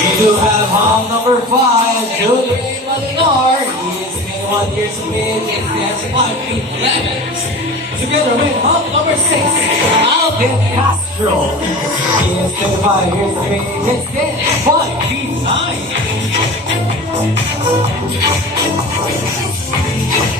We do have hall number 5, Julian Malinar. He is 21 years of age and stands 5 feet 11. Together with hall number 6, Alvin Castro. He is 25 years of age and stands 5 feet 9.